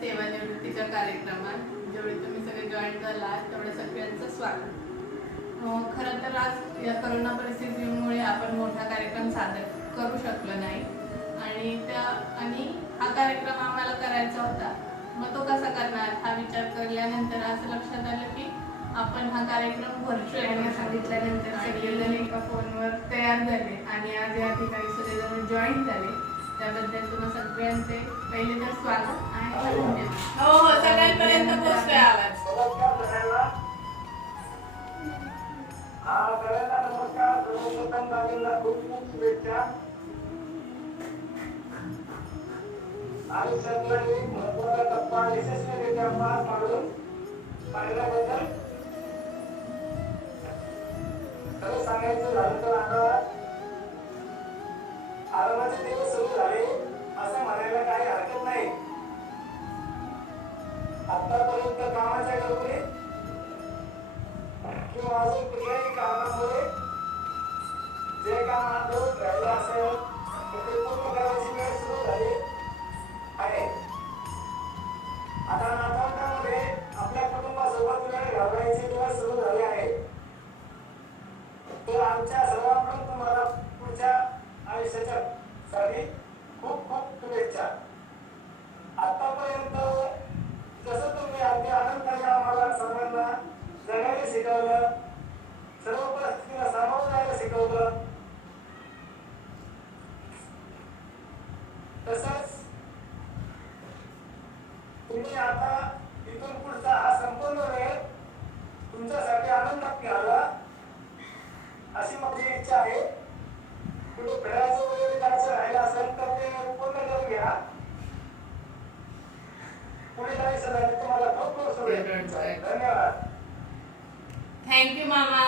सेवानिवृत्तीच्या कार्यक्रमात जेवढे तुम्ही सगळे जॉईन झाला तेवढ्या सगळ्यांचं स्वागत. खरं तर आज या करोना परिस्थितीमुळे आपण मोठा कार्यक्रम सादर करू शकलो नाही आणि हा कार्यक्रम आम्हाला करायचा होता. मग तो कसा करणार हा विचार केल्यानंतर असं लक्षात आलं की आपण हा कार्यक्रम व्हर्च्युअल सांगितल्यानंतर सगळेजण एका फोनवर तयार झाले आणि आज या ठिकाणी सगळेजण जॉईन झाले. त्याबद्दल तुम्हा सगळ्यांचे पहिले तर स्वागत आणि धन्यवाद. हो हो, सगळ्यांपर्यंत पोहोचतोय आवाज. नमस्कार. सर्वप्रथम दादांना खूप खूप शुभेच्छा. आयुष्यातला एक महत्त्वाचा टप्पा यशस्वीरित्या पार पाडून पाहिल्याबद्दल खरं सांगायचं झालं तर आता आरामाचे दिवस सुरू झाले असं म्हणायला काही हरकत नाही. आतापर्यंत कामाच्या गडबडीत किंवा अजून कुठल्याही कारणामुळे जे काम आपलं राहिलं असेल ते पूर्ण करायची वेळ सुरू झाली आहे. आता नाताळामध्ये आपल्या कुटुंबासोबत वेळ घालवायचे दिवस सुरू झाले आहे. तर आमच्या सर्वांकडून तुम्हाला पुढच्या आयुष्याच्या साठी खूप खूप शुभेच्छा. आतापर्यंत जसं तुम्ही अगदी आनंदाने आम्हाला सर्वांना जगायला शिकवलं, सर्व परिस्थितीला सामोरं जायला शिकवलं, तसंच तुम्ही आता इथून पुढचा हा संपूर्ण वेळ तुमच्यासाठी आनंदात घ्यावा अशी माझी इच्छा आहे. कुठे फिरायचं वगैरे जायचं राहिलं असेल तर ते पूर्ण करून घ्या. पुढे जायचं झालं तुम्हाला खूप खूप शुभेच्छा. धन्यवाद. थँक्यू मामा.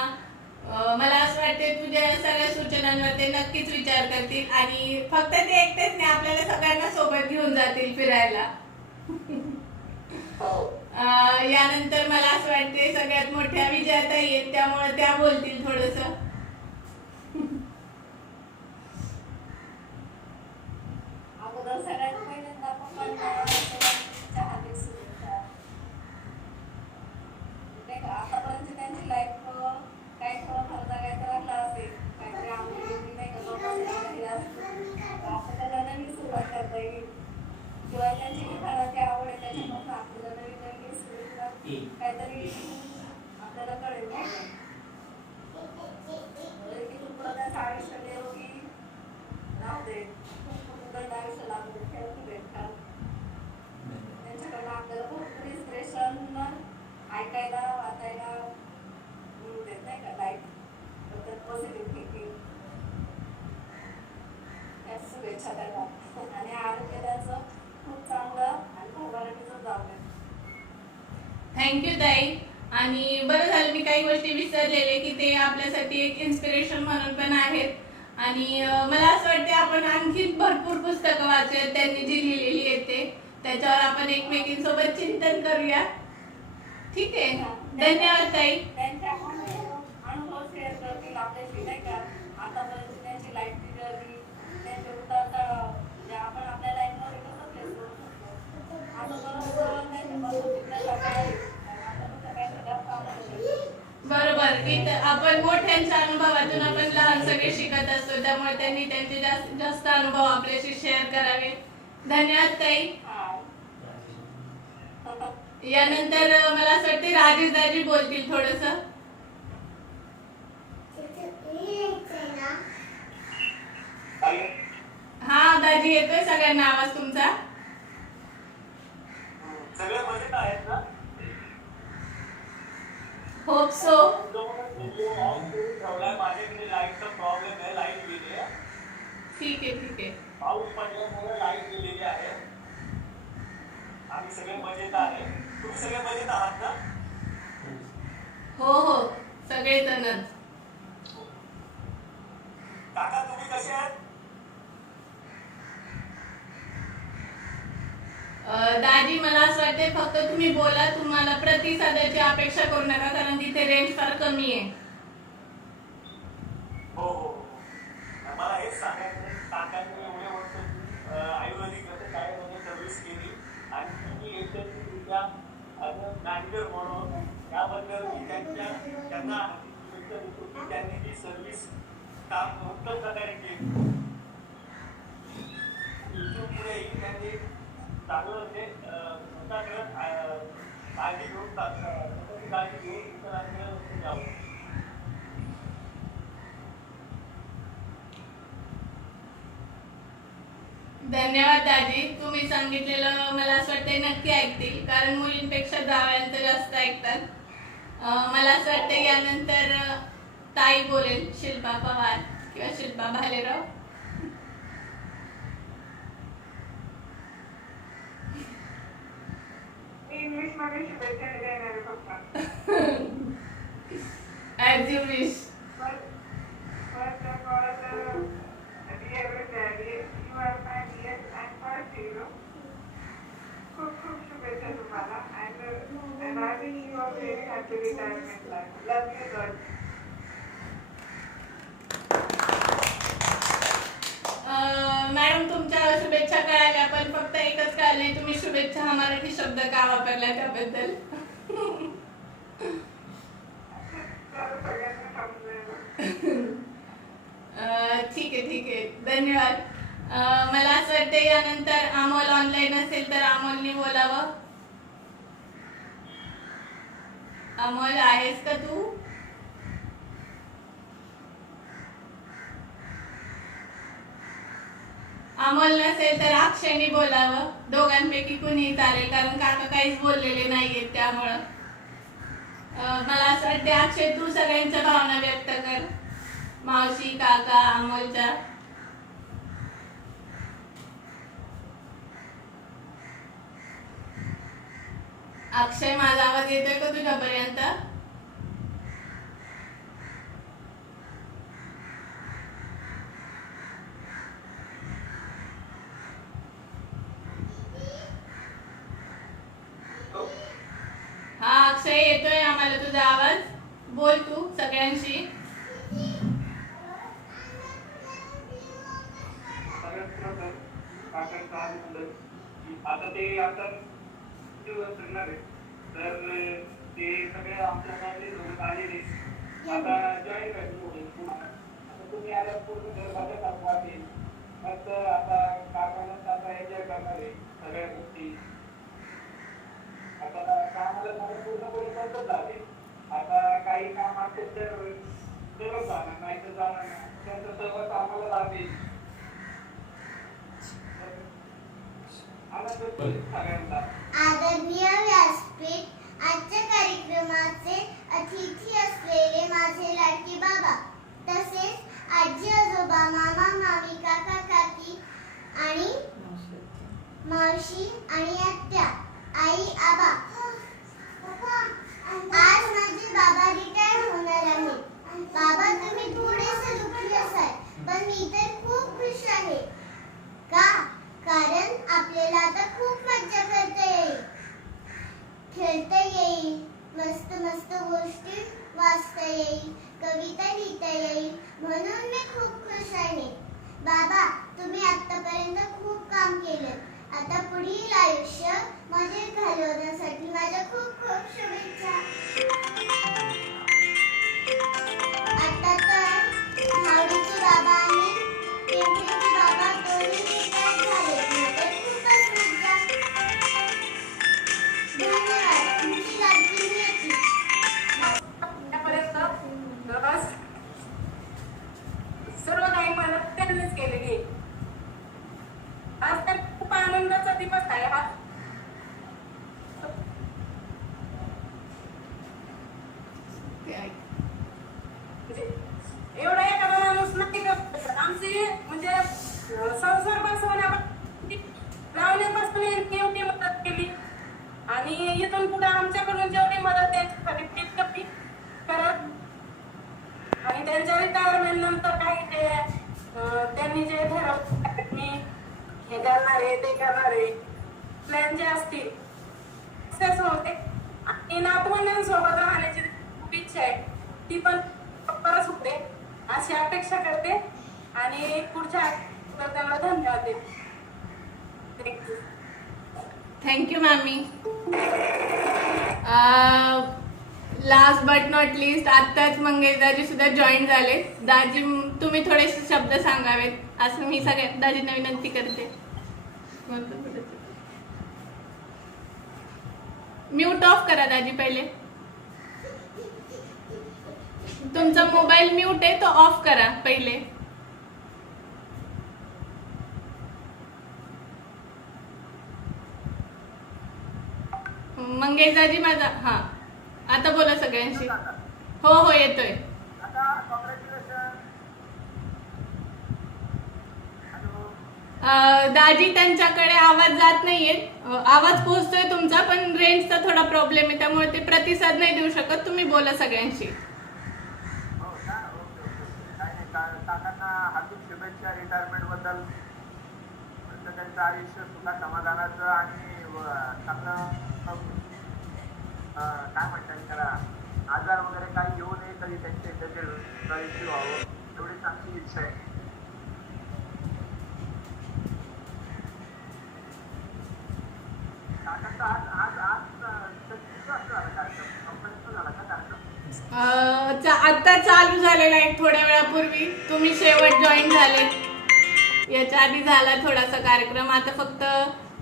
मला असं वाटते तुझ्या सगळ्या सूचनांवर ते नक्कीच विचार करतील आणि फक्त ते एकटेच नाही आपल्याला सगळ्यांना सोबत घेऊन जातील फिरायला. यानंतर मला असं वाटते सगळ्यात मोठ्या विजयाताई आहेत त्यामुळे त्या बोलतील थोडस. अगोदर सगळ्यात पहिल्यांदा पप्पांना हार्दिक शुभेच्छा. आतापर्यंत त्यांची लाईफ काही थोडंफार जगायचं वाटलं असेल काहीतरी आम्ही नाही का लोकांना आपल्याला नवीन सुरुवात करता येईल किंवा त्यांची लिखाणाची आवड आहे त्याच्यापासून आपल्याला नवीन नवीन सुरू काहीतरी आपल्याला कळेल नाही तिथून पुढं त्यांचं आयुष्य निरोगी राहू दे. खूप आयुष्य लागू खेळून भेटतात त्यांच्याकडनं आपल्याला भरपूर इन्स्पिरेशन ऐकायला वाचायला मिळू देत नाही का. लाईफ बद्दल पॉझिटिव्ह थिंकिंग या शुभेच्छा त्यांना आणि आरोग्य त्यांचं खूप चांगलं आणि भरभराटीचं जाऊ दे. थँक्यू ताई. आणि बरं झालं मी काही गोष्टी विसरलेले की ते आपल्यासाठी एक इन्स्पिरेशन म्हणून पण आहेत. आणि मला असं वाटते आपण आणखी भरपूर पुस्तकं वाचूयात त्यांनी जी लिहिलेली आहेत ते त्याच्यावर आपण एकमेकींसोबत चिंतन करूया. ठीक आहे. धन्यवाद ताई. त्यांच्या अनुभव शेअर करतील आपल्याशी नाही का. आतापर्यंत त्यांची लाईफची जर्नी त्यांच्या उतार म्हणजे आपण आपल्या लाईफमध्ये कसं फेस करू शकतो असं बरोबर की आपण मोठ्यांच्या अनुभवातून आपण लहान सगळे शिकत असतो त्यामुळे त्यांनी त्यांचे जास्तीत जास्त अनुभव आपल्याशी शेअर करावे. धन्यवाद ताई. यानंतर मला असं वाटते राजेश दाजी बोलतील थोडस. हा दाजी येतोय सगळ्यांना आवाज तुमचा. सगळे मजेत आहेत ना. Hope so. माझ्याकडे लाईटचा प्रॉब्लेम आहे. लाईट गेली आहे. ठीक आहे ठीक आहे. पाऊस पडल्यामुळे लाईट गेलेली आहे. आम्ही सगळे मजेत आहे. तुम्ही सगळे मजेत आहात ना. हो हो सगळेजणच. काका तुम्ही कसे आहात. दाजी मला असं वाटते फक्त तुम्ही बोला. तुम्हाला प्रतिसादाची अपेक्षा करू नका कारण तिथे रेंज फार कमी आहे. हो हो मला हेच सांगायचं काकांनी एवढे वर्ष आयुर्वेदिक शाळेमध्ये सर्व्हिस केली आणि तुम्ही कंपनीच्या मॅनेजर म्हणून याबद्दल मी त्यांना शुभेच्छा देतो की त्यांनी जी सर्व्हिस काम उत्तम प्रकारे केली. इथूनपुढेही त्यांनी चांगलं म्हणजे स्वतःकडे काळजी घेऊन काळजी घेऊन इतरांकडे लक्ष द्यावं. धन्यवाद दाजी. तुम्ही सांगितलेलं मला असं वाटतंय नक्की ऐकतील, कारण मुलींपेक्षा जावयांचं जास्त ऐकतात. मला असं वाटतं यानंतर ताई बोलेल, शिल्पा पवार किंवा शिल्पा भालेराव. इंग्लिश मध्ये शुभेच्छा देणार आहे फक्त. As you wish. First of all, dear Daddy, you are my dearest and first hero. खूप खूप शुभेच्छा तुम्हाला and I wish you a very happy retirement life. Love you God. Madam तुमच्या शुभेच्छा कळाल्या, पण फक्त एकच कळलं नाही, तुम्ही शुभेच्छा हा मराठी शब्द का वापरला त्याबद्दल. ठीक आहे धन्यवाद. मला असं वाटतं यानंतर अमोल ऑनलाईन असेल तर अमोलनी बोलावं. अमोल आहेस का तू? अमोल नसेल तर अक्षयनी बोलावं. दोघांपैकी कुणीही चालेल, कारण काका काहीच बोललेले नाहीयेत. त्यामुळं मला असं वाटतं अक्षय तू सगळ्यांच्या भावना व्यक्त कर, मावशी काका अमोलच्या. अक्षय माझा आवाज येतोय का तुझ्यापर्यंत? हा अक्षय येतोय आम्हाला तुझा आवाज. बोल तू सगळ्यांशी. आता ते आता दिवस करणार आहे, तर ते सगळे आमच्या फॅमिली सोबत आलेले आता जॉईन करायचं. आता तुम्ही आल्या पूर्ण घर माझ्या काकू आहे, मग आता काकांना आता एन्जॉय करणार आहे सगळ्या गोष्टी. आता कामाला मला पूर्णपणे बंदच झाले. आता काही काम असेल तर करत जाणार, नाही तर जाणार नाही. त्यांचं सर्व कामाला लागेल. आदरणीय व्यासपीठ, आजच्या कार्यक्रमाचे अतिथी असलेले माझे लाडके बाबा, तसेच आजी आजोबा, मामा मामी, काका काकी आणि मावशी आणि आत्या, आई आबा. आज माझे बाबा रिटायर होणार आहेत. बाबा तुम्ही थोडेसे दुःखी असाल, पण मी तर खूप खुश आहे. का? कारण आपल्याला आता खूप मज्जा करता येईल, खेळता येईल, मस्त मस्त गोष्टी वाचता येईल, कविता लिहिता येईल, म्हणून मी खूप खुश आहे. बाबा तुम्ही आतापर्यंत खूप काम केलं. आता पुढील आयुष्य मजेत घालवण्यासाठी माझ्या खूप खूप शुभेच्छा. आता तर नावडीचे बाबा आणि पिंपरीचे बाबा दोन्ही रिटायर झाले. खूपच मज्जा. धन्यवाद. तुमची लाडकी नियती. सर्व काही मला त्यांनीच केलेली आहे. आज तर खूप आनंदाचा दिवस आहे हा. एवढा एखादा माणूस नाही करत. आमची म्हणजे संसार बसवण्यापासून लावण्यापासून एवढी मदत केली, आणि इथून पुढे आमच्याकडून जेवढी मदत त्यांच्यासाठी तितकी करत. आणि त्यांच्या रिटायरमेंट नंतर काही जे त्यांनी जे ठरवलं मी हे करणार आहे ते करणार आहे प्लॅन जे असतील सक्सेस होते. आणि नातवंडांसोबत राहण्याची खूप इच्छा आहे, ती पण परत होते अशी अपेक्षा करते. आणि पुढच्या त्यांना धन्यवाद देते. थँक्यू मामी. लास्ट बट नॉट लिस्ट आत्ताच मंगेश दाजी सुद्धा जॉईन झाले. दाजी तुम्ही थोडेसे शब्द सांगावेत असं मी सगळ्या दाजींना विनंती करते. म्यूट ऑफ करा दाजी पहिले. तुमचा मोबाईल म्यूट आहे तो ऑफ करा पहिले. मंगेश दाजी माझा हा आता बोला सगळ्यांशी. हो हो येतोय. आता कॉंग्रॅच्युलेशन. दाजी त्यांच्याकडे आवाज जात नाहीये. आवाज पोहोचतोय तुमचा पण रेंजचा थोडा प्रॉब्लेम आहे त्यामुळे ते प्रतिसाद नाही देऊ शकत. तुम्ही बोला सगळ्यांशी. हो का? Okay okay. काय नाही काकांना हार्दिक शुभेच्छा रिटायरमेंट बद्दल. त्यांचं आयुष्य सुद्धा समाधानाचं आणि चांगलं काय म्हणतात त्याला आजार वगैरे काही येऊ नये तरी त्याचे आयुष्य व्हावं एवढी चांगली इच्छा आहे. काकांचा आज आज आज झाला कार्यक्रम कंपनीचा झाला का कार्यक्रम? आता चालू झालेला आहे थोड्या वेळापूर्वी. तुम्ही शेवट जॉईन झाले. याच्या आधी झाला थोडासा कार्यक्रम. आता फक्त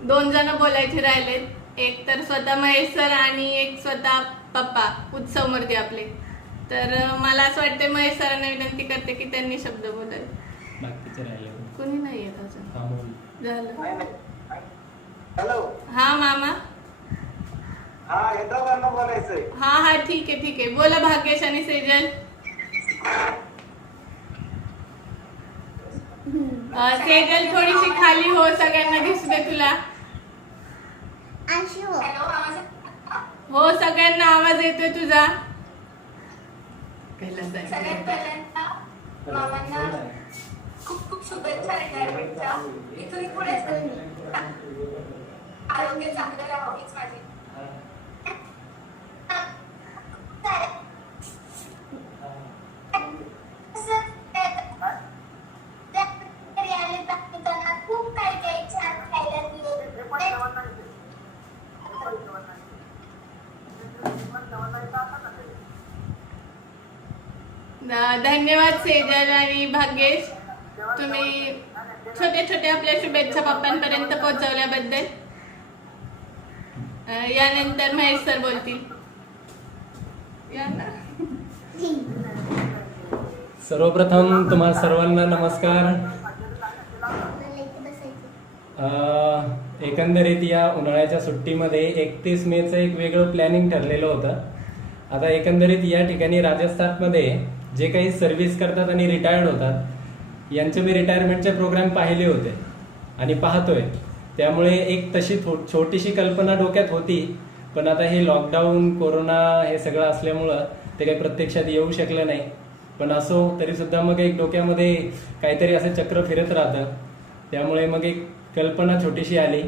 2 जण बोलायचे राहिलेत. एक तर स्वतः महेश सर आणि एक स्वतः पप्पा उत्सव मूर्ती आपले. तर मला असं वाटतं महेश सरांना विनंती करते की त्यांनी शब्द बोलावे. बाकीचे राहिले कोणी नाही येत अजून. झालं. नाही नाही. हॅलो. हा मामा. हा हैदराबादला बोलायचंय. हा हा ठीक आहे बोला भाग्येश आणि सेजल. सेजल थोडीशी खाली हो सगळ्यांना दिसू दे तुला. अंशू हो. हो सगळ्यांना आवाज येतोय तुझा. सगळ्यात पहिल्यांदा मामांना खूप खूप शुभेच्छा रिटायरमेंटच्या. इथून पुढे आरोग्य चांगलं राहावं हीच माझी. खूप काही काही छान खायला दिलं. धन्यवाद सेजल आणि भाग्येश. तुम्ही छोटे छोटे आपल्या शुभेच्छा पप्पांपर्यंत पोहोचवल्याबद्दल. यानंतर महेश सर बोलतील. या ना. सर्वप्रथम तुम्हा सर्वांना नमस्कार. मला इथे बसायचं. एकंदरीत या उन्हाळ्याच्या सुट्टीमध्ये 31 मेचं एक वेगळं प्लॅनिंग ठरलेलं होतं. आता एकंदरीत या ठिकाणी राजस्थानमध्ये जे काही सर्व्हिस करतात आणि रिटायर्ड होतात यांचे मी रिटायरमेंटचे प्रोग्राम पाहिले होते आणि पाहतोय. त्यामुळे एक तशी छोटीशी कल्पना डोक्यात होती. पण आता हे लॉकडाऊन कोरोना हे सगळं असल्यामुळं ते काही प्रत्यक्षात येऊ शकलं नाही. पण असो तरी सुद्धा मग एक डोक्यामध्ये काहीतरी असं चक्र फिरत राहतं. त्यामुळे मग एक कल्पना छोटीशी आली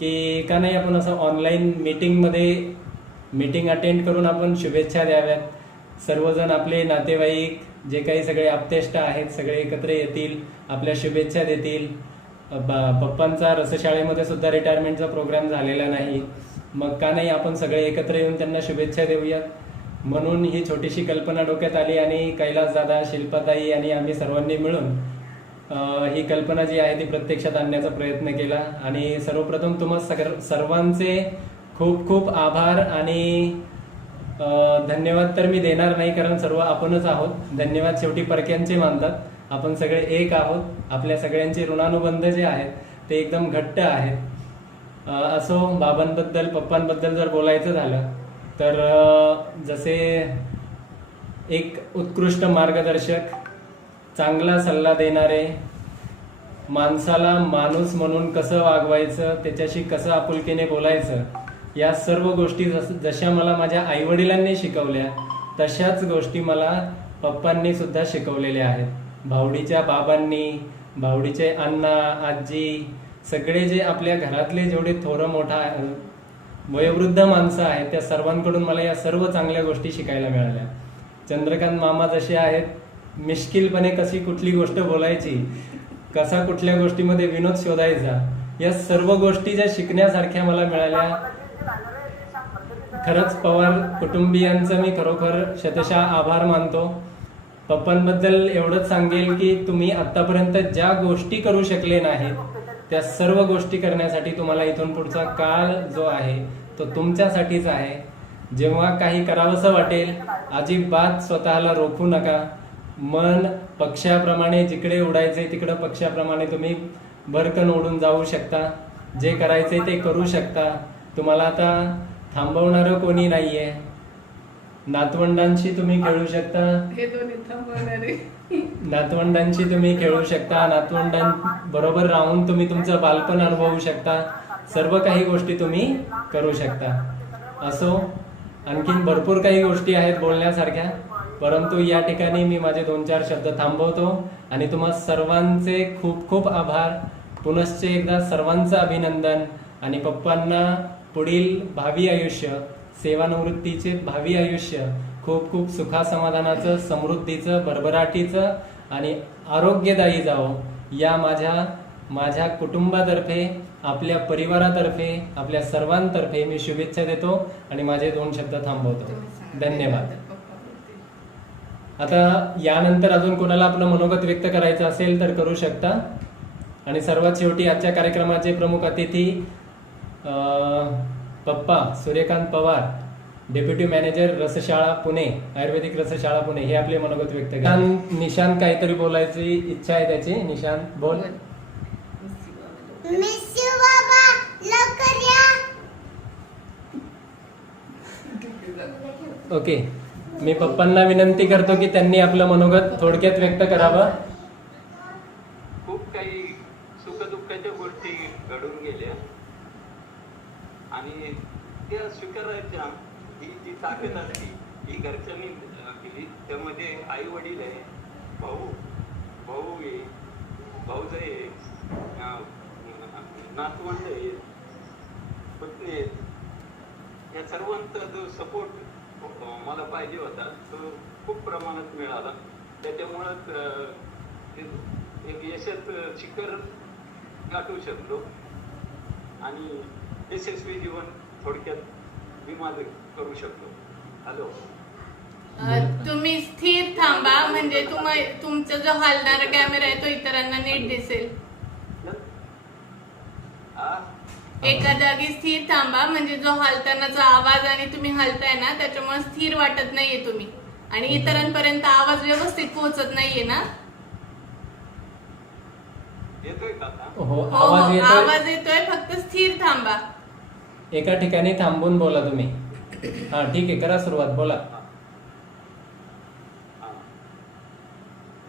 की का नाही आपण असं ऑनलाईन मीटिंग अटेंड करून आपण शुभेच्छा द्याव्यात. सर्वजण आपले नातेवाईक जे काही सगळे आप्तेष्ट आहेत सगळे एकत्र येतील, आपल्या शुभेच्छा देतील. पप्पांचा रसशाळेमध्ये सुद्धा रिटायरमेंटचा प्रोग्राम झालेला नाही. मग का नाही आपण सगळे एकत्र येऊन त्यांना शुभेच्छा देऊयात. म्हणून ही छोटीशी कल्पना डोक्यात आली आणि कैलास दादा, शिल्पाताई आणि आम्ही सर्वांनी मिळून ही कल्पना जी आहे ती प्रत्यक्षात आणण्याचा प्रयत्न केला. आणि सर्वप्रथम तुम्हा सर्वांचे खूप खूप आभार आणि धन्यवाद तर मी देणार नाही कारण सर्व आपणच आहोत. धन्यवाद शेवटी परक्यांचे मानतात. आपण सगळे एक आहोत. आपल्या सगळ्यांचे ऋणानुबंध जे आहेत ते एकदम घट्ट आहेत. असो बाबांबद्दल पप्पांबद्दल जर बोलायचं झालं तर जसे एक उत्कृष्ट मार्गदर्शक, चांगला सल्ला देणारे, माणसाला माणूस म्हणून कसं वागवायचं, त्याच्याशी कसं आपुलकीने बोलायचं, या सर्व गोष्टी जशा मला माझ्या आईवडिलांनी शिकवल्या तशाच गोष्टी मला पप्पांनी सुद्धा शिकवलेल्या आहेत. भावडीच्या बाबांनी, भावडीचे अण्णा, आजी, सगळे जे आपल्या घरातले जेवढे थोरं मोठा वयोवृद्ध माणसं आहेत त्या सर्वांकडून मला या सर्व चांगल्या गोष्टी शिकायला मिळाल्या. चंद्रकांत मामा जसे आहेत, मिश्किलपणे कशी कुठली गोष्ट बोलायची, कसा कुठल्या गोष्टीमध्ये विनोद शोधायचा, या सर्व गोष्टी ज्या शिकण्यासारख्या मला मिळाल्या. खरंच पवार कुटुंबियांचं मी खरोखर शतशः आभार मानतो. पप्पांबद्दल एवढंच सांगेल की तुम्ही आतापर्यंत ज्या गोष्टी करू शकले नाहीत त्या सर्व गोष्टी करण्यासाठी तुम्हाला इथून पुढचा काळ जो आहे तो तुमच्यासाठीच आहे. जेव्हा काही करावंसं वाटेल अजिबात स्वतःला रोखू नका. मन पक्षाप्रमाणे जिकडे उडायचे तिकडं पक्षाप्रमाणे तुम्ही भरकन उडून जाऊ शकता. जे करायचे ते करू शकता. तुम्हाला आता थांबवणारं कोणी नाहीये. नातवंडांशी तुम्ही खेळू शकता. हे दोन्ही थांबवणारे. नातवंडांशी तुम्ही खेळू शकता. नातवंडांबरोबर राहून तुम्ही तुमचं बालपण अनुभवू शकता. सर्व काही गोष्टी तुम्ही करू शकता. असो, आणखीन भरपूर काही गोष्टी आहेत बोलण्यासारख्या, परंतु या ठिकाणी मी माझे 2-4 शब्द थांबवतो आणि तुम्हा सर्वांचे खूप खूप आभार. पुनश्च एकदा सर्वांचं अभिनंदन आणि पप्पांना पुढील भावी आयुष्य, सेवानिवृत्तीचे भावी आयुष्य खूप खूप सुखासमाधानाचं, समृद्धीचं, भरभराटीचं आणि आरोग्यदायी जावो या माझ्या कुटुंबातर्फे, आपल्या परिवारातर्फे, आपल्या सर्वांतर्फे मी शुभेच्छा देतो आणि माझे 2 शब्द थांबवतो. धन्यवाद. आता यानंतर अजून कोणाला आपलं मनोगत व्यक्त करायचं असेल तर करू शकता. आणि सर्वात शेवटी आजच्या कार्यक्रमाचे प्रमुख अतिथी पप्पा सूर्यकांत पवार, डेप्युटी मॅनेजर रसशाळा पुणे, आयुर्वेदिक रसशाळा पुणे, हे आपले मनोगत व्यक्त करतात. निशांत काहीतरी बोलायची इच्छा आहे त्याची. निशांत बोल. मिस यू बाबा, लवकर या. ओके, मी पप्पांना विनंती करतो की त्यांनी आपलं मनोगत थोडक्यात व्यक्त करावं. खूप काही सुखदुःखाच्या गोष्टी घडून गेल्या आणि त्या स्वीकारायच्या. ही जी ताकद असते ही घरच्यांनी केली. त्यामध्ये आई वडील आहे, भाऊ आहे, भाऊज आहे, नातवंड आहे, पत्नी आहेत. या सर्वांचा जो सपोर्ट मला पाहिजे होता तो खूप प्रमाणात मिळाला. त्याच्यामुळंच एक यशाचं शिखर गाठू शकलो आणि यशस्वी जीवन थोडक्यात मी माझं करू शकलो. हॅलो, तुम्ही स्थिर थांबा म्हणजे तुमचा जो हलणारा कॅमेरा आहे तो इतरांना नीट दिसेल. एका जागी स्थिर थांबा म्हणजे जो हलतानाचा आवाज आणि तुम्ही हलताय ना त्याच्यामुळे स्थिर वाटत नाहीये तुम्ही आणि इतरांपर्यंत आवाज व्यवस्थित पोहोचत नाहीये ना. येतोय का? हो, हो आवाज येतोय. आवाज येतोय, फक्त स्थिर थांबा. एका ठिकाणी थांबून बोला तुम्ही. हा, ठीक आहे, करा सुरुवात, बोला.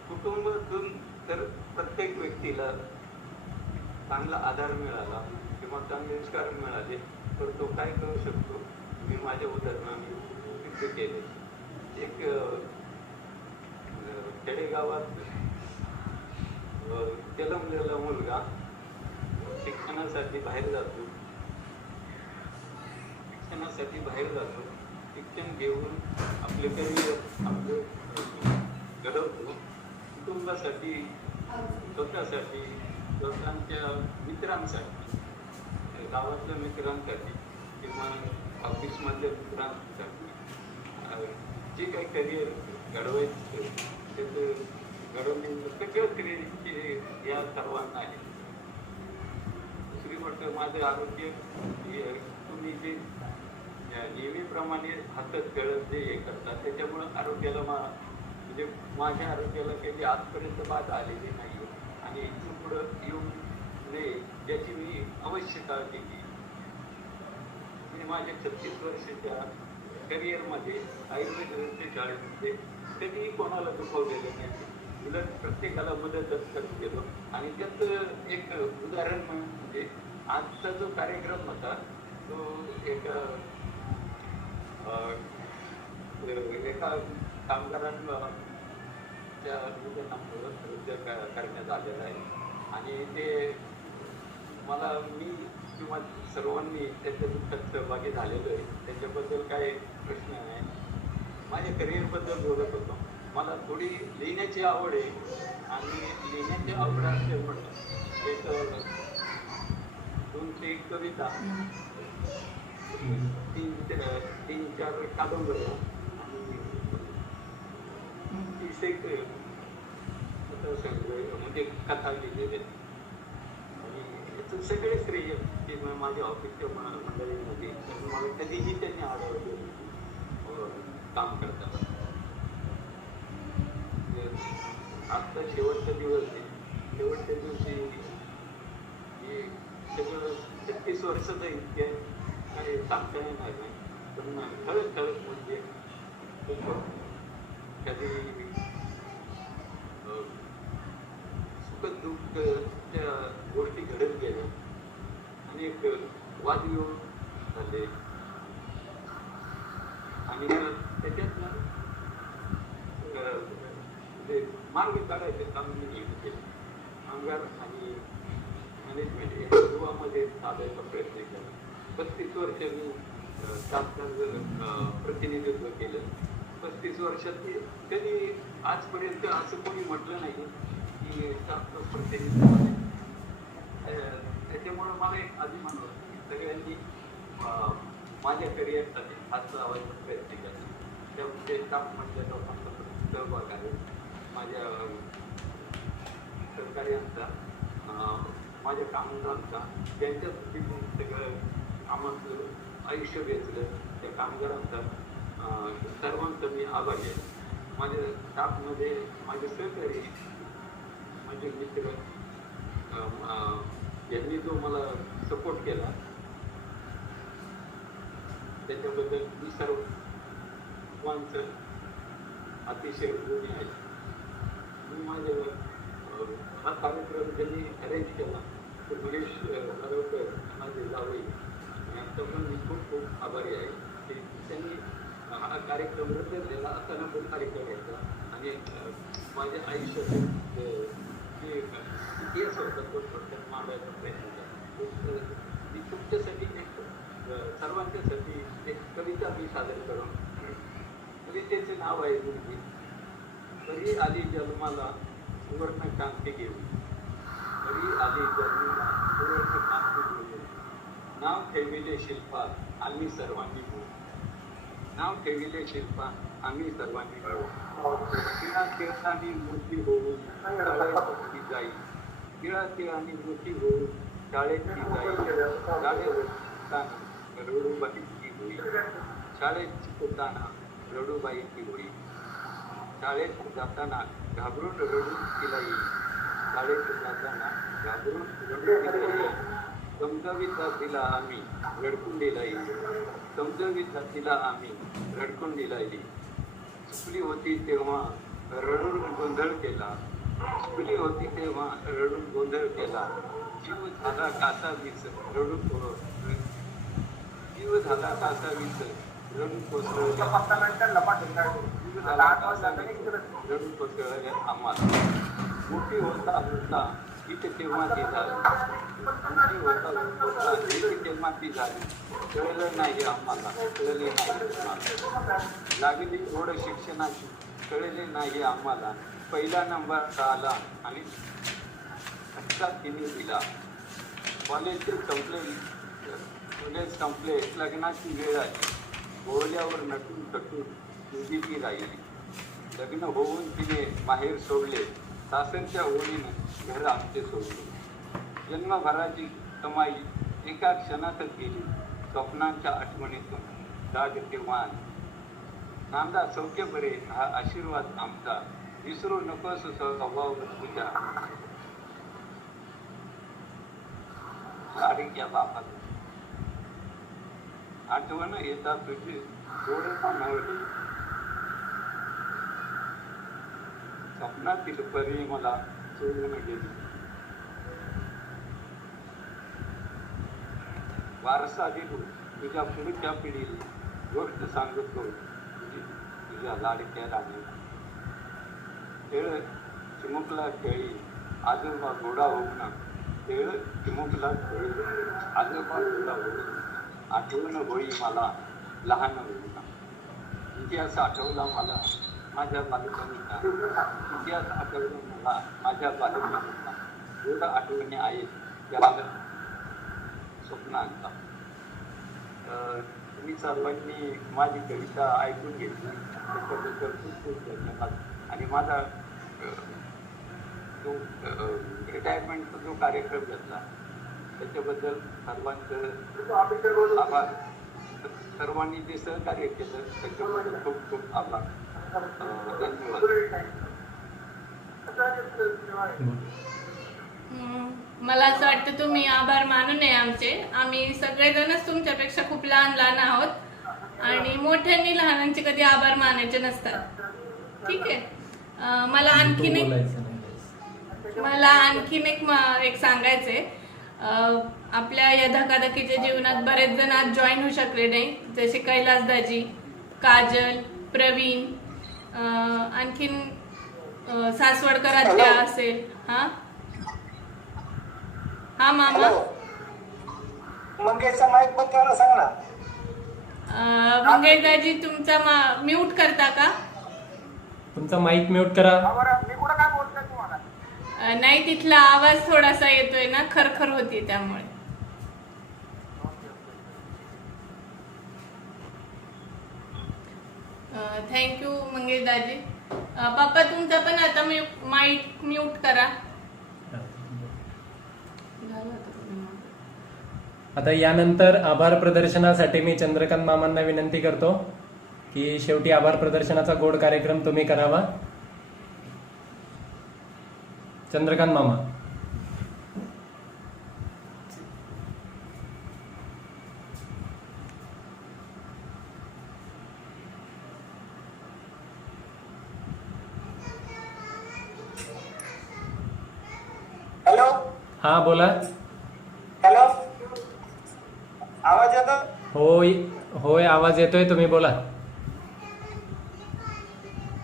कुटुंबातून तर प्रत्येक व्यक्तीला चांगला आधार मिळाला किंवा चांगले संस्कार मिळाले तर तो काय करू शकतो. मी माझ्या उदाहरणाने व्यक्त केले. एक खेडेगावात जन्मलेला मुलगा शिक्षणासाठी बाहेर जातो. शिक्षण घेऊन आपले करिअर घडवतो. कुटुंबासाठी, स्वतःसाठी, स्वतःच्या मित्रांसाठी, गावातल्या मित्रांसाठी किंवा ऑफिसमधल्या मित्रांसाठी जे काही करिअर घडवायचं त्याचं घडवण्याचं सगळं क्रेडिट या सर्वांना आहे. दुसरी गोष्ट माझं आरोग्य, तुम्ही जे नेहमीप्रमाणे हातात खेळत जे हे करतात त्याच्यामुळं आरोग्याला म्हणजे माझ्या आरोग्याला काही आजपर्यंत बाधा आलेली नाही आणि इथून पुढं येऊ नये याची मी अवश्य काळजी घेईन. मी माझ्या 36 वर्षाच्या करिअरमध्ये आयुर्वेद शाळेमध्ये कधीही कोणाला दुखवलेलं नाही. उलट प्रत्येकाला मदतच करत गेलो आणि त्याचं एक उदाहरण म्हणजे आजचा जो कार्यक्रम होता तो एका कामगारांना त्या निधनामुळं करण्यात आलेलं आहे आणि ते मला मी किंवा सर्वांनी त्याच्या दुःखात सहभागी झालेलो आहे. त्याच्याबद्दल काही प्रश्न नाही. माझ्या करिअरबद्दल बोलत होतो. मला थोडी लिहिण्याची आवड आहे आणि लिहिण्याची आवड असल्यामुळे एक 2-3 कविता तीन चार कादंबऱ्या आणि 30 एक म्हणजे कथा लिहिलेल्या आहेत. आणि याचं सगळे श्रेय ते माझ्या ऑफिसच्या मंडळीमध्ये मला कधीही त्यांनी आवडलं काम करताना. आजचा शेवटचा दिवस आहे. शेवटच्या दिवशी हे सगळं 36 वर्षाचं इतके काही सांगता येणार नाही. पण ठळक म्हणजे कधी सुख दुःख त्या गोष्टी घडत गेल्या. अनेक वादविवाद झाले आणि त्याच्यात मार्ग काढायचे काम मी नेहमी केले. कामगार आणि मॅनेजमेंट या सर्वांमध्ये साधायचा प्रयत्न केला. 35 वर्ष मी शासनाचं प्रतिनिधित्व केलं. 35 वर्षात कधी आजपर्यंत असं कोणी म्हटलं नाही की शासन प्रतिनिधित्व आहे. त्याच्यामुळं मला एक अभिमान होता की सगळ्यांनी माझ्या करिअरसाठी हात लावायचा प्रयत्न केला. त्यामध्ये स्टाफमधल्या लोकांचा सहभाग आहे, माझ्या सहकार्यांचा, माझ्या कामगारांचा, त्यांच्यासाठी सगळं कामाचं आयुष्य वेचलं त्या कामगारांचा सर्वांचा मी आभारी आहे. माझ्या स्टाफमध्ये माझे सहकारी, माझे मित्र यांनी जो मला सपोर्ट केला त्याच्याबद्दल मी सर्वांचं अतिशय ऋणी आहे. मी माझ्या हा कार्यक्रम ज्यांनी अरेंज केला तो महेश हरवकर माझे जावई यांचा पण मी खूप खूप आभारी आहे की त्यांनी हा कार्यक्रम रद्द झाला असताना पण कार्यक्रम घेतला आणि माझ्या आयुष्यात जे इतिहास होता तो थोडक्यात मांडायचा प्रयत्न केला. मी तुमच्यासाठी एक सर्वांच्यासाठी एक कविता मी सादर करून, कवितेचे नाव आहे मुलगी. तरी आली जन्माला सुवर्ण कांती घेऊन, तरी आली जन्माला सुवर्ण कांती घेऊन, नाव ठेविले शिल्पात आम्ही सर्वांनी मिळून, नाव ठेविले शिल्पात आम्ही सर्वांनी मिळून, तिळा तिळानी मूर्ती होऊन शाळेत ती जाई, तिळा तिळानी मूर्ती होऊन शाळेत ती जाई, शाळेत रडूबाईची होई, शाळेत शिकवताना रडूबाईची होई, शाळेत जाताना घाबरून रडून तिला येई, शाळेत जाताना घाबरून रडून तिला येई, समजावीचा तिला आम्ही रडकून दिला येईल, समजावीचा तिला आम्ही रडकून दिला येईल. चुकली होती तेव्हा रडून गोंधळ केला, चुकली होती तेव्हा रडून गोंधळ केला, जीव झाला कासावीस रडून जीव झाला कासावीस रडून कोसळले, जीव झाला कासावीस रडून कोसळले आम्हाला. मोठी होता होता इथे तेव्हा ती झाली, मोठी होता होता इथे तेव्हा ती झाली, कळलं नाही आम्हाला, कळले नाही आम्हाला. लागली ओढ शिक्षणाची कळले नाही आम्हाला, पहिला नंबर आला आणि धक्का तिने दिला. कॉलेज संपले, लग्नाची वेळ आली, बोहल्यावर नटून तटून तुझी ती राहिली. लग्न होऊन तिने बाहेर सोडले, सासरच्या ओळीनं घर आमचे सोडले. जन्मभराची कमाई एका क्षणातच गेली, स्वप्नांच्या आठवणीतून जागते वाण. नांदा सौख्य बरे हा आशीर्वाद आमचा, विसरू नकोस स्वभाव तुझ्या. लाडक्या बापाचं आठवण येतात तुझी डोळ्यात नवली, स्वप्नातील परी मला सोडून गेली. वारसा दिलो तुझ्या पुढच्या पिढीला, गोष्ट सांगतो तुझ्या लाडक्या राणीला. खेळ चिमुकला खेळी आजोबा घोडा होऊन, खेळ चिमुकला खेळी आजोबा घोडा होऊन, आठवण होई मला लहान होईना. इतिहास आठवला मला माझ्या बालपणीचा, इतिहास आठवला मला माझ्या बालपणीचा. एवढं आठवणी आहेत त्या स्वप्नांचा. तुम्ही सर्वांनी माझी कविता ऐकून घेतली त्याच्याबद्दल खूप खूप धन्यवाद. आणि माझा जो रिटायरमेंटचा जो कार्यक्रम घेतला त्याच्याबद्दल सर्वांचं आभार. सर्वांनी जे सहकार्य केलं त्याच्याबद्दल खूप खूप आभार. धन्यवाद. मला असं वाटतं तुम्ही आभार मानू नये आमचे. आम्ही सगळेजणच तुमच्यापेक्षा खूप लहान लहान आहोत आणि मोठ्यांनी लहानांचे कधी आभार मानायचे नसतात. ठीक आहे. मला आणखीन एक सांगायचंय. आपल्या या धकाधकीच्या जीवनात बरेच जण आज जॉईन होऊ शकले नाही, जसे कैलास दाजी, काजल, प्रवीण, आणखीन सासवडकर आत्या असेल. हा हा मामा. मंगेशचा माईक बंद करायला सांग ना. मंगेश दाजी तुमचा म्यूट करता का? तुमचा माईक म्यूट करा. मी कुठं काय बोलतोय तुम्हाला? नाही, तिथला आवाज थोडासा येतोय ना, खरखर होती त्यामुळे. थँक्यू मंगेश दाजी. पप्पा तुमचा पण आता माईक म्यूट करा. आता यानंतर आभार प्रदर्शनासाठी मी चंद्रकांत मामांना विनंती करतो की शेवटी आभार प्रदर्शनाचा गोड कार्यक्रम तुम्ही करावा. चंद्रकांत मामा. हॅलो. हा बोला. हॅलो. आवाज येतो? होय होय आवाज येतोय, तुम्ही बोला.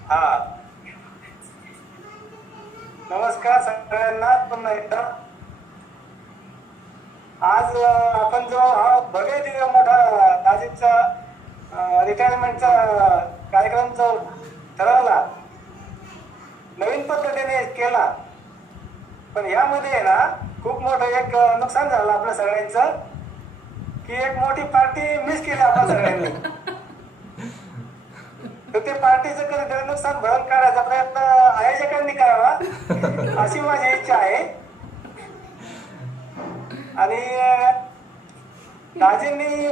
हा. नमस्कार सगळ्यांना पुन्हा एकदा. आज आपण जो हा भव्य दिव्य मोठा दाजींचा रिटायरमेंटचा कार्यक्रम जो ठरवला, नवीन पद्धतीने केला, पण यामध्ये आहे ना खूप मोठं एक नुकसान झालं आपल्या सगळ्यांचं, की एक मोठी पार्टी मिस केली आपण सगळ्यांनी. तर ते पार्टीचं कधीतरी नुकसान भरून काढायचा प्रयत्न आयोजकांनी करावा अशी माझी इच्छा आहे. आणि दाजींनी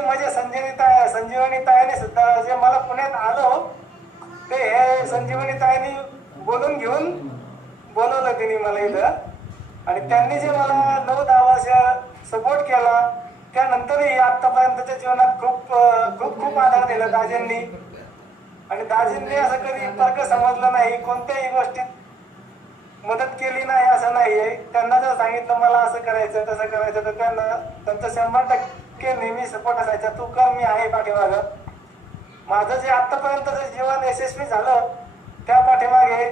म्हणजे संजीवनी ताईने सुद्धा जे मला पुण्यात आलो ते हे संजीवनी ताईने बोलून घेऊन बोलवलं तिने मला इथं. आणि त्यांनी जे मला 9-10 वर्ष सपोर्ट केला, त्यानंतरही आतापर्यंतच्या जीवनात खूप खूप खूप आधार दिला दाजींनी. आणि दाजींनी असं कधी फरक समजलं नाही, कोणत्याही गोष्टीत मदत केली नाही असं नाहीये. त्यांना जर सांगितलं मला असं करायचं तसं करायचं तर त्यांचा 100% नेहमी सपोर्ट असायचा. तू कर, मी आहे पाठीमागं. माझं जे आतापर्यंतचं जीवन यशस्वी झालं त्या पाठीमागे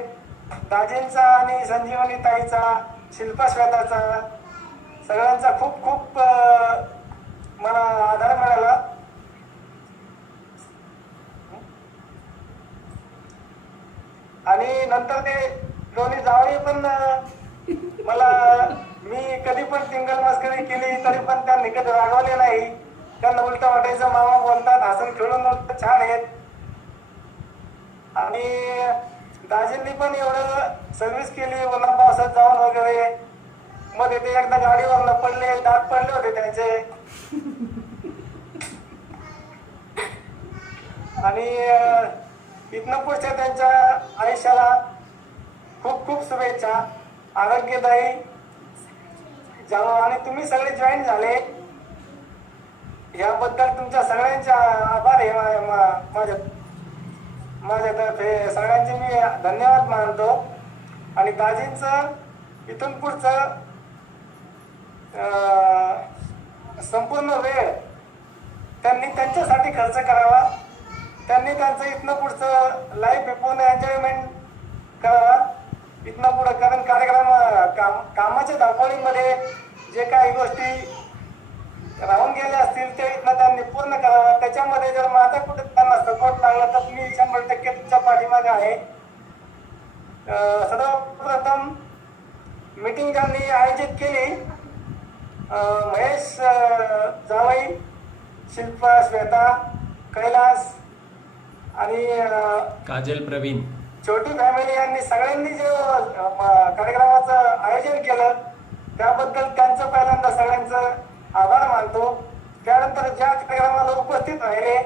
दाजींचा आणि संजीवनी ताईचा, शिल्पा श्वेताचा, सगळ्यांचा खूप खूप मला आधार मिळाला. आणि नंतर ते दोन्ही जावई पण मी कधी पण सिंगल मस्करी केली तरी पण त्यांनी कधी रागवले नाही. त्यांना उलट वाटायचं मामा बोलतात, हसून खेळून उलट छान आहेत. आणि दाजींनी पण एवढं सर्व्हिस केली उन्हा पावसात जाऊन वगैरे. मध्ये ते एकदा गाडीवर पडले, दात पडले होते त्यांचे. आणि इथनं पुढच्या त्यांच्या आयुष्याला खूप खूप शुभेच्छा, आरोग्यदायी जावं. आणि तुम्ही सगळे जॉईन झाले याबद्दल तुमच्या सगळ्यांचे आभार आहे. माझ्यातर्फे सगळ्यांचे मी धन्यवाद मानतो. आणि दाजींचं इथून पुढचं संपूर्ण वेळ त्यांनी त्यांच्यासाठी खर्च करावा. त्यांनी त्यांचं इथनं पुढचं लाईफ पूर्ण एन्जॉयमेंट करावा इथनं पुढं. कारण कामाच्या धावपळीमध्ये जे काही गोष्टी राहून गेल्या असतील ते इथनं त्यांनी पूर्ण करावा. त्याच्यामध्ये जर माझा कुठे त्यांना सपोर्ट लागला तर मी 100% तुमच्या पाठीमागे आहे. सर्वप्रथम मीटिंग ज्यांनी आयोजित केली महेश जावई, शिल्पा, श्वेता, कैलास आणि काजल, प्रवीण. छोटी फॅमिली यांनी सगळ्यांनी जे कार्यक्रमाचं आयोजन केलं त्याबद्दल त्यांचं पहिल्यांदा सगळ्यांचं आभार मानतो. त्यानंतर ज्या कार्यक्रमाला उपस्थित राहिले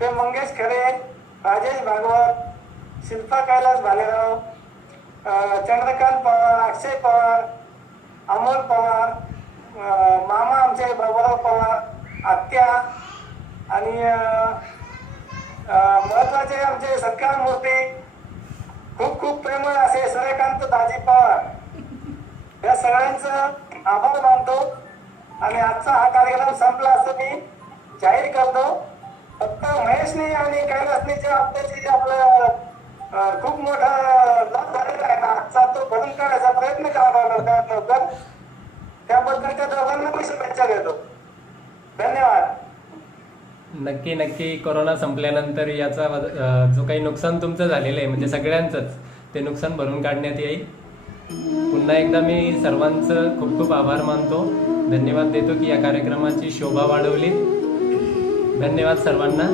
ते मंगेश खरे, राजेश भागवत, शिल्पा कैलास भालेराव, चंद्रकांत पवार, अक्षय पवार, अमोल पवार, मामा आमचे बाबूराव पवार, आत्या आणि महत्वाचे आमचे सत्कार मूर्ती, खूप खूप प्रेमळ असे सूर्यकांत दाजी पवार, या सगळ्यांचं आभार मानतो आणि आजचा हा कार्यक्रम संपला असं मी जाहीर करतो. फक्त महेशने आणि कैलासने जे आपलं खूप मोठा लाभ झालेला आहे ना आजचा, तो भरून काढायचा प्रयत्न करावा लवकर. त्याबद्दल त्या दोघांना मी शुभेच्छा देतो. धन्यवाद. नक्की कोरोना संपल्यानंतर याचा जो काही नुकसान तुमचं झालेलं आहे म्हणजे सगळ्यांचंच ते नुकसान भरून काढण्यात येईल. पुन्हा एकदा मी सर्वांचं खूप खूप आभार मानतो, धन्यवाद देतो की या कार्यक्रमाची शोभा वाढवली. धन्यवाद सर्वांना.